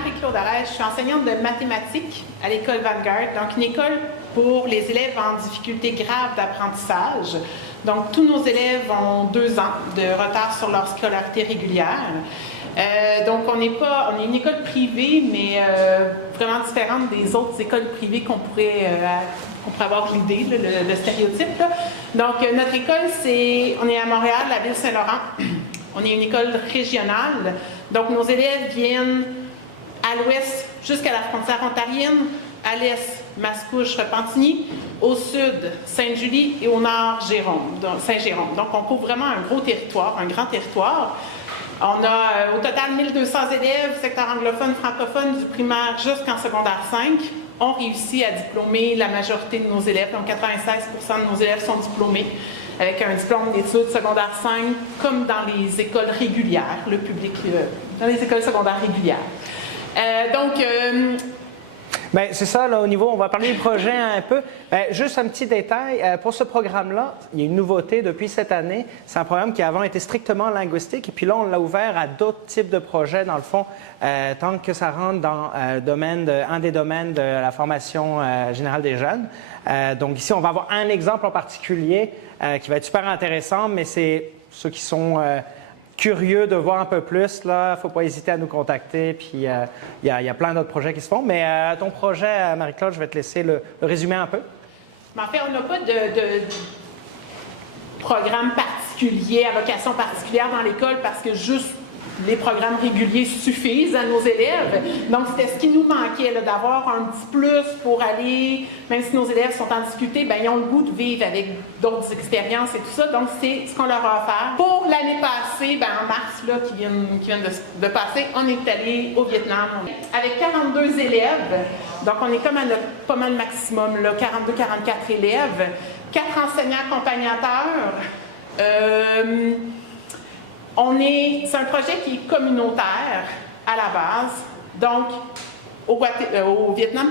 Marie-Claude Arèche, je suis enseignante de mathématiques à l'école Vanguard, donc une école pour les élèves en difficulté grave d'apprentissage. Donc, tous nos élèves ont 2 ans de retard sur leur scolarité régulière. Donc, on est une école privée, mais vraiment différente des autres écoles privées qu'on pourrait avoir l'idée, le stéréotype. Là. Donc, notre école, on est à Montréal, la ville Saint-Laurent. On est une école régionale. Donc, nos élèves viennent à l'ouest jusqu'à la frontière ontarienne, à l'est, Mascouche, Repentigny, au sud, Sainte-Julie et au nord, Saint-Jérôme. Donc, on couvre vraiment un gros territoire, un grand territoire. On a au total 1200 élèves, secteur anglophone, francophone, du primaire jusqu'en secondaire 5. On réussit à diplômer la majorité de nos élèves, donc 96% de nos élèves sont diplômés avec un diplôme d'études secondaire 5, comme dans les écoles régulières, le public, dans les écoles secondaires régulières. Bien, c'est ça, là, au niveau, on va parler du projet un peu. Bien, juste un petit détail, pour ce programme-là, il y a une nouveauté depuis cette année. C'est un programme qui avant était strictement linguistique, et puis là, on l'a ouvert à d'autres types de projets, dans le fond, tant que ça rentre dans un des domaines de la formation générale des jeunes. Donc ici, on va avoir un exemple en particulier qui va être super intéressant, mais c'est ceux qui sont curieux de voir un peu plus, là, il ne faut pas hésiter à nous contacter. Puis il y a plein d'autres projets qui se font. Mais ton projet, Marie-Claude, je vais te laisser le résumer un peu. Mais en fait, on n'a pas de programme particulier, à vocation particulière dans l'école parce que juste les programmes réguliers suffisent à nos élèves. Donc, c'était ce qui nous manquait, d'avoir un petit plus pour aller, même si nos élèves sont en difficulté, bien, ils ont le goût de vivre avec d'autres expériences et tout ça. Donc, c'est ce qu'on leur a offert. Pour l'année passée, bien, en mars, là, qui vient de passer, on est allé au Vietnam avec 42 élèves. Donc, on est comme à notre pas mal maximum, 42-44 élèves, 4 enseignants accompagnateurs. C'est un projet qui est communautaire à la base. Donc, au Vietnam,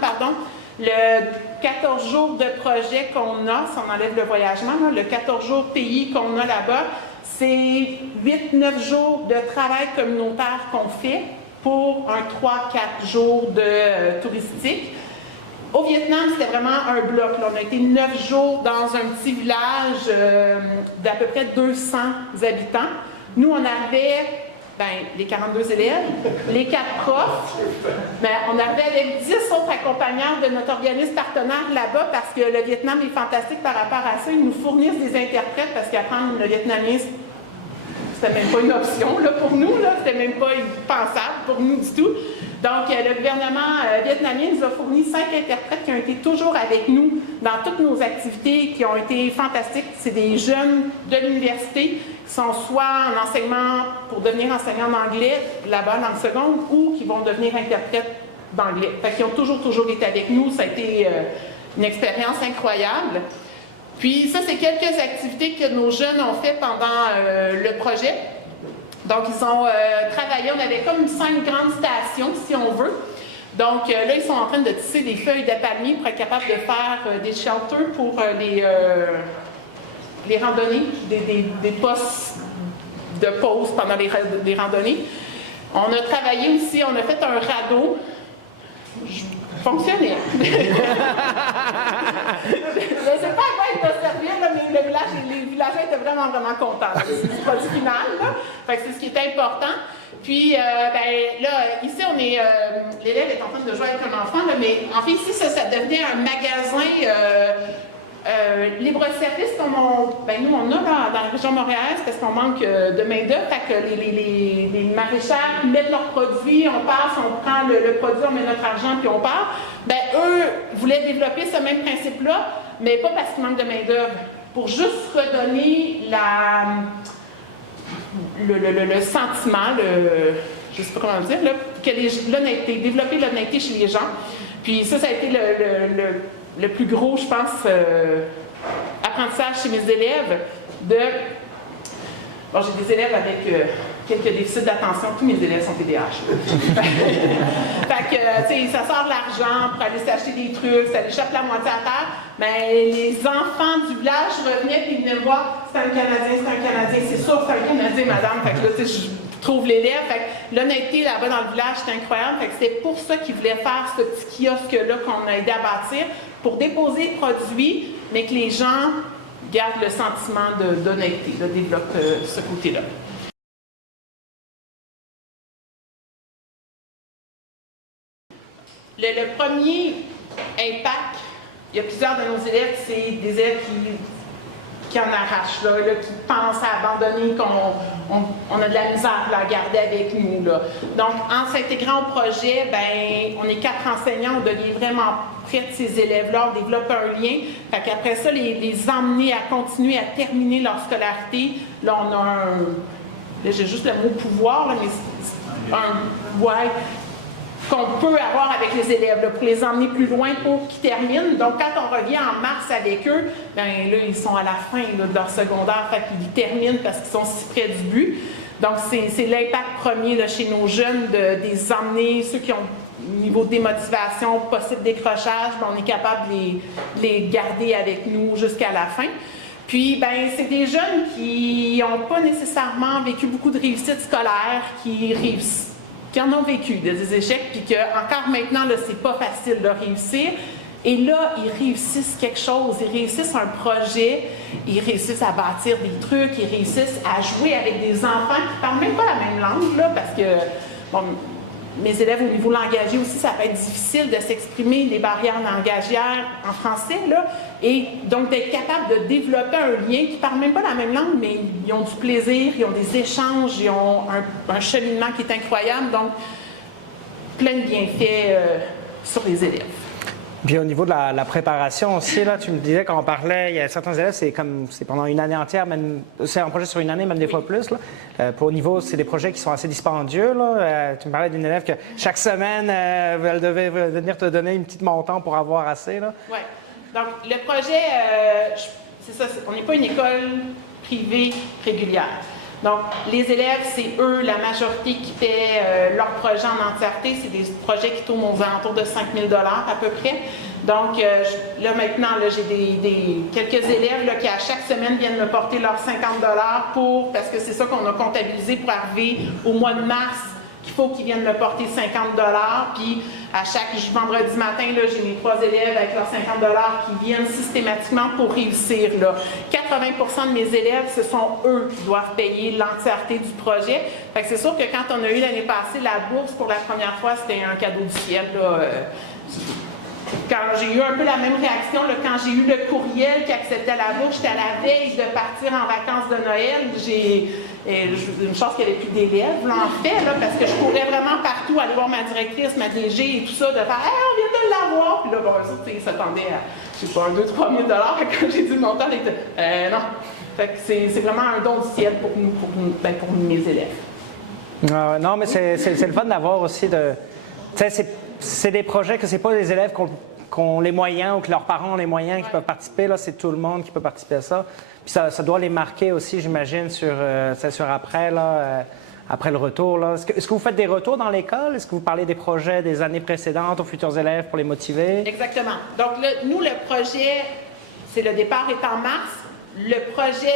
le 14 jours de projet qu'on a, si on enlève le voyagement, le 14 jours pays qu'on a là-bas, c'est 8-9 jours de travail communautaire qu'on fait pour un 3-4 jours de touristique. Au Vietnam, c'était vraiment un bloc. Là. On a été 9 jours dans un petit village d'à peu près 200 habitants. Nous, on avait les 42 élèves, les 4 profs, on avait avec 10 autres accompagnants de notre organisme partenaire là-bas parce que le Vietnam est fantastique par rapport à ça. Ils nous fournissent des interprètes parce qu'apprendre le vietnamien, c'était même pas une option là, pour nous, c'était même pas pensable pour nous du tout. Donc, le gouvernement vietnamien nous a fourni 5 interprètes qui ont été toujours avec nous dans toutes nos activités, qui ont été fantastiques. C'est des jeunes de l'université qui sont soit en enseignement pour devenir enseignants d'anglais là-bas dans le second ou qui vont devenir interprètes d'anglais. Fait qu'ils ont toujours été avec nous. Ça a été une expérience incroyable. Puis ça, c'est quelques activités que nos jeunes ont fait pendant le projet. Donc, ils ont travaillé, on avait comme 5 grandes stations, si on veut. Donc, là, ils sont en train de tisser des feuilles de palmier pour être capables de faire des shelters pour les randonnées, des postes de pause pendant les randonnées. On a travaillé aussi, on a fait un radeau. Fonctionnait. Je ne sais pas à quoi il va servir, là, mais les villageois étaient vraiment contents. C'est du produit final. Là. Fait que c'est ce qui est important. Puis, là, ici, l'élève est en train de jouer avec un enfant, là, mais en fait, ici, ça devenait un magasin libre-service comme nous, on a là, dans la région montréalaise parce qu'on manque de main-d'œuvre. Fait que les maraîchères mettent leurs produits, on passe, on prend le produit, on met notre argent puis on part. Eux voulaient développer ce même principe-là, mais pas parce qu'il manque de main-d'œuvre. Pour juste redonner le sentiment, je ne sais pas comment dire, là, que l'honnêteté, développer l'honnêteté chez les gens. Puis ça a été le plus gros, je pense, apprentissage chez mes élèves j'ai des élèves avec quelques déficits d'attention, tous mes élèves sont TDAH. Fait que, tu sais, ça sort de l'argent pour aller s'acheter des trucs, ça échappe la moitié à terre. Mais les enfants du village revenaient et ils venaient me voir, c'est un Canadien, c'est sûr que c'est un Canadien, madame. Fait que là, tu sais, trouve l'élève. L'honnêteté là-bas dans le village, c'est incroyable. C'est pour ça qu'ils voulaient faire ce petit kiosque-là qu'on a aidé à bâtir, pour déposer le produit, mais que les gens gardent le sentiment d'honnêteté, développent ce côté-là. Le premier impact, il y a plusieurs de nos élèves, c'est des élèves qui en arrachent, qui pensent à abandonner, qu'on a de la misère à la garder avec nous. Là. Donc, en s'intégrant au projet, ben, on est 4 enseignants, on devient vraiment près de ces élèves-là, on développe un lien. Fait qu'après ça, les emmener à continuer à terminer leur scolarité, là, on a un... Là, j'ai juste le mot pouvoir, là, mais c'est un... Ouais, qu'on peut avoir avec les élèves, là, pour les emmener plus loin pour qu'ils terminent. Donc, quand on revient en mars avec eux, bien là, ils sont à la fin là, de leur secondaire, fait qu'ils terminent parce qu'ils sont si près du but. Donc, c'est l'impact premier là, chez nos jeunes de les emmener, ceux qui ont niveau de démotivation, possible décrochage, bien, on est capable de les garder avec nous jusqu'à la fin. Puis, ben, c'est des jeunes qui n'ont pas nécessairement vécu beaucoup de réussite scolaire, qui réussissent, qui en ont vécu des échecs, puis qu'encore maintenant, là, c'est pas facile de réussir. Et là, ils réussissent quelque chose, ils réussissent un projet, ils réussissent à bâtir des trucs, ils réussissent à jouer avec des enfants qui ne parlent même pas la même langue, là, parce que, bon, mes élèves au niveau langagier aussi, ça peut être difficile de s'exprimer, les barrières langagières en français, là, et donc d'être capable de développer un lien qui ne parle même pas la même langue, mais ils ont du plaisir, ils ont des échanges, ils ont un cheminement qui est incroyable, donc plein de bienfaits sur les élèves. Puis au niveau de la préparation aussi, là, tu me disais quand on parlait, il y a certains élèves, c'est pendant une année entière, même c'est un projet sur une année, même des fois plus. Là. Pour au niveau, c'est des projets qui sont assez dispendieux. Là. Tu me parlais d'une élève que chaque semaine, elle devait venir te donner une petite montant pour avoir assez. Oui. Donc le projet, c'est ça, on n'est pas une école privée régulière. Donc, les élèves, c'est eux, la majorité qui paie leur projet en entièreté. C'est des projets qui tournent aux alentours de 5 000 $ à peu près. Donc, là, maintenant, là, j'ai quelques élèves là, qui, à chaque semaine, viennent me porter leurs 50 $ parce que c'est ça qu'on a comptabilisé pour arriver au mois de mars, qu'il faut qu'ils viennent me porter 50 $. Puis, à chaque vendredi matin, j'ai mes 3 élèves avec leurs 50 $ qui viennent systématiquement pour réussir. Là. 80% de mes élèves, ce sont eux qui doivent payer l'entièreté du projet. Fait que c'est sûr que quand on a eu l'année passée la bourse pour la première fois, c'était un cadeau du ciel. Là, quand j'ai eu un peu la même réaction, là, quand j'ai eu le courriel qui acceptait la bourse, j'étais à la veille de partir en vacances de Noël. J'ai une chance qu'il n'y avait plus d'élèves, là, en fait, là, parce que je courais vraiment partout, aller voir ma directrice, ma DG et tout ça, de faire « Hey, on vient de l'avoir! » Puis là, bon, ça, ils s'attendaient à, je sais pas, 2 000 – 3 000 $. Quand j'ai dit le montant, ils étaient non. Fait que c'est vraiment un don du ciel pour nous, pour mes élèves. Non, mais c'est le fun d'avoir aussi de... C'est des projets que c'est pas les élèves qui ont les moyens ou que leurs parents ont les moyens qui peuvent participer. Là, c'est tout le monde qui peut participer à ça. Puis ça doit les marquer aussi, j'imagine, sur après, là, après le retour. Là. Est-ce que vous faites des retours dans l'école? Est-ce que vous parlez des projets des années précédentes aux futurs élèves pour les motiver? Exactement. Donc, nous, le projet, c'est le départ est en mars. Le projet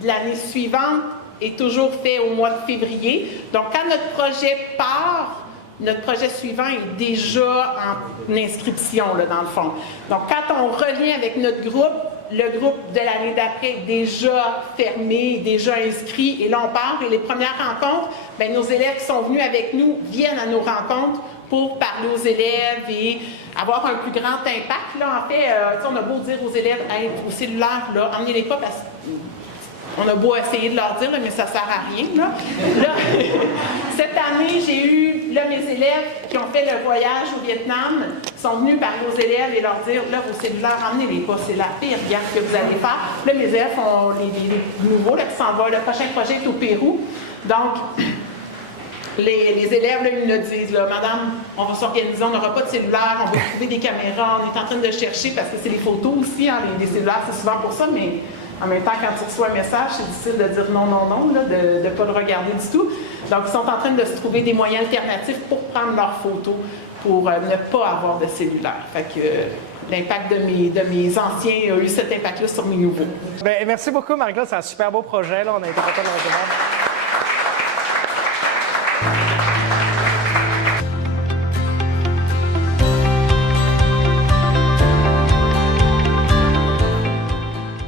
de l'année suivante est toujours fait au mois de février. Donc, quand notre projet part, notre projet suivant est déjà en inscription, là, dans le fond. Donc, quand on revient avec notre groupe, le groupe de l'année d'après est déjà fermé, déjà inscrit, et là, on part. Et les premières rencontres, bien, nos élèves qui sont venus avec nous viennent à nos rencontres pour parler aux élèves et avoir un plus grand impact. Là, en fait, on a beau dire aux élèves, hey, au cellulaire, là, emmenez-les pas parce que on a beau essayer de leur dire, là, mais ça ne sert à rien. Là, cette année, j'ai eu là, mes élèves qui ont fait le voyage au Vietnam, sont venus parler aux élèves et leur dire, là, vos cellulaires, emmenez-les pas, c'est la pire guerre que vous allez faire. Là, mes élèves font les nouveaux là, qui s'en vont. Le prochain projet est au Pérou. Donc, les élèves, là, ils me disent, là, Madame, on va s'organiser, on n'aura pas de cellulaire, on va trouver des caméras, on est en train de chercher, parce que c'est les photos aussi, hein, les cellulaires, c'est souvent pour ça, mais en même temps, quand tu reçois un message, c'est difficile de dire non, non, non, là, de ne pas le regarder du tout. Donc, ils sont en train de se trouver des moyens alternatifs pour prendre leurs photos, pour ne pas avoir de cellulaire. Fait que l'impact de mes anciens a eu cet impact-là sur mes nouveaux. Bien, merci beaucoup, Marie-Claude. C'est un super beau projet. Là. On a été contents de le recevoir.